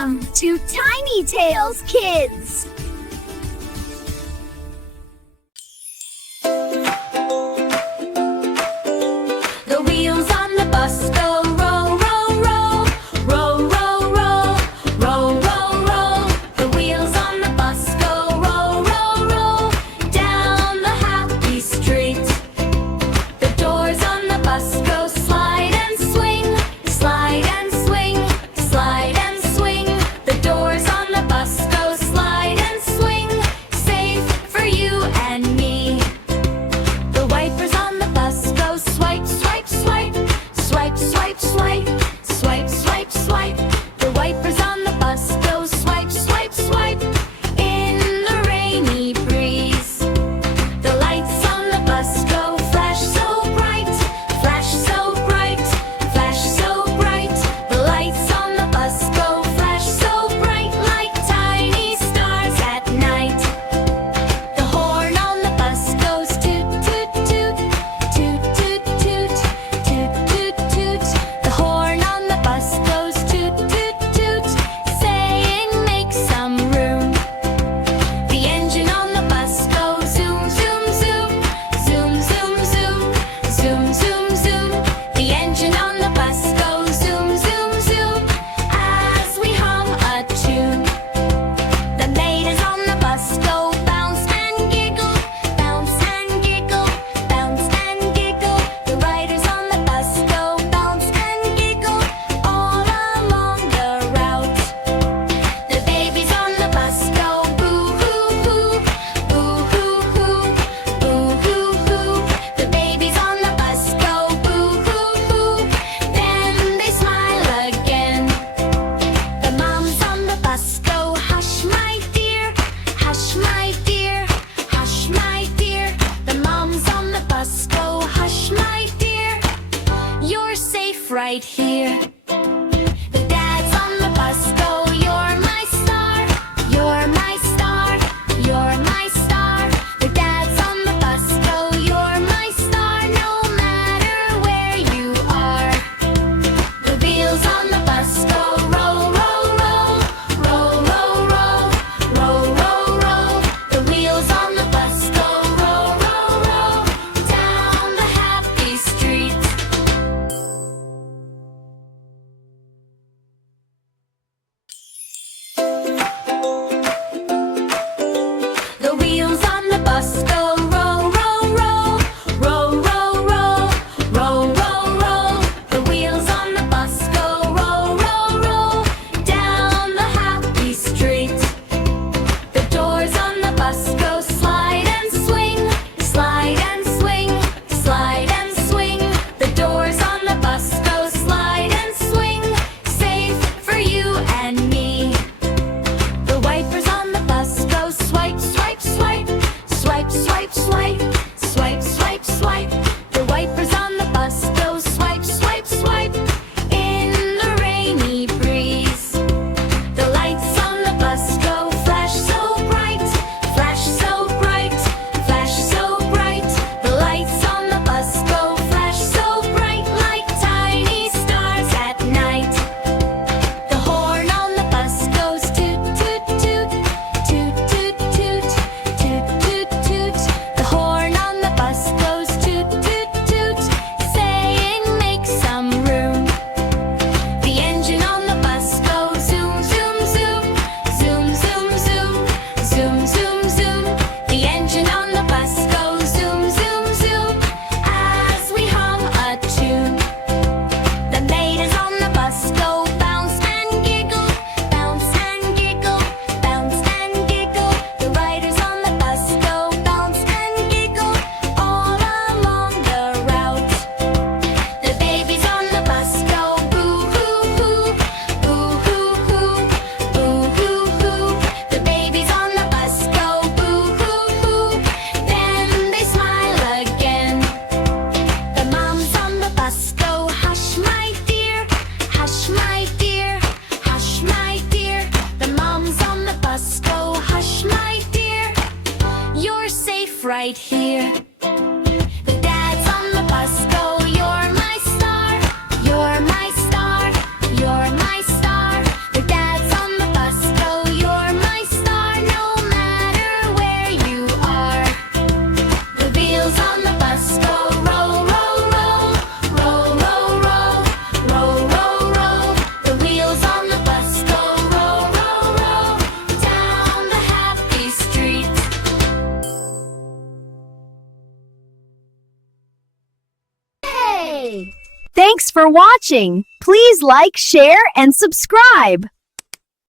Welcome to Tiny Tales Kids. The wheels on the bus go roll, roll, roll, roll, roll, roll, roll, roll, roll. The wheels on the bus go roll, roll, roll down the happy street. The doors on the bus go slide and swing, slide and swing, slide and swing. The doors on the bus go slide and swing, safe for you and me. The wipers on the bus go swipe, swipe, swipe, swipe, swipe, swipe, swipe, swipe, swipe. The wipers on the bus go swipe, swipe, swipe in the rainy breeze. The lights on the bus go flash so bright, flash so bright, flash so bright. The lights on the bus go flash so bright like tiny stars at night. The horn on the bus goes toot, toot, toot, toot, toot, toot, toot, toot, toot. The horn on the bus goes toot, toot, toot, saying make some room. The engine on the bus goes zoom, zoom, zoom, zoom, zoom, zoom, zoom, zoom, zoom. The engine on the bus goes zoom, zoom, zoom as we hum a tune. The ladies on the bus go bounce and giggle, bounce and giggle, bounce and giggle. The riders on the bus go bounce and giggle all along the route. The babies on the bus go boo hoo hoo, boo hoo hoo, boo hoo hoo. The babies on the bus go boo hoo hoo, then they smile again. The moms on the bus go hush my dear, hush my dear, hush my dear. The moms on the bus go hush my dear, you're safe right here. The dads on the bus go you're my star, you're my star, you're my star. The dads on the bus go you're my star no matter where you are. The wheels on the bus go roll, roll, roll, roll, roll, roll, roll, roll, roll. The wheels on the bus go roll, roll, roll down the happy street. The wheels on the bus go roll, roll, roll, roll, roll, roll, roll, roll, roll. The wheels on the bus go roll, roll, roll down the happy street. The doors on the bus go slide and swing, slide and swing, slide and swing. The doors on the bus go slide and swing, safe for you and me. The wipers on the bus go swipe, swipe, swipe, swipe, swipe, swipe, swipe, swipe, swipe. The wipers on the bus go swipe, swipe, swipe in the rainy breeze. The lights on the bus go flash so bright, flash so bright, flash so bright. The lights on the bus go flash so bright like tiny stars at night. The horn on the bus goes toot, toot, toot, toot, toot, toot, toot, toot, toot. The horn on the bus goes toot, toot, toot, saying make some room. The engine on the bus goes zoom, zoom, zoom, zoom, zoom, zoom, zoom, zoom, zoom. The engine on the bus goes zoom, zoom, zoom as we hum a tune. The ladies on the bus go bounce and giggle, bounce and giggle, bounce and giggle. The riders on the bus go bounce and giggle all along the route. The babies on the bus go boo hoo hoo, boo hoo hoo, boo hoo hoo. The babies on the bus go boo hoo hoo, then they smile again. The moms on the bus go hush my dear, hush my dear, hush my dear. The moms on the bus go hush my dear, you're safe right here. The dads on the bus go you're my star, you're my star, you're my star. The dads on Yay! Thanks for watching. Please like, share, and subscribe.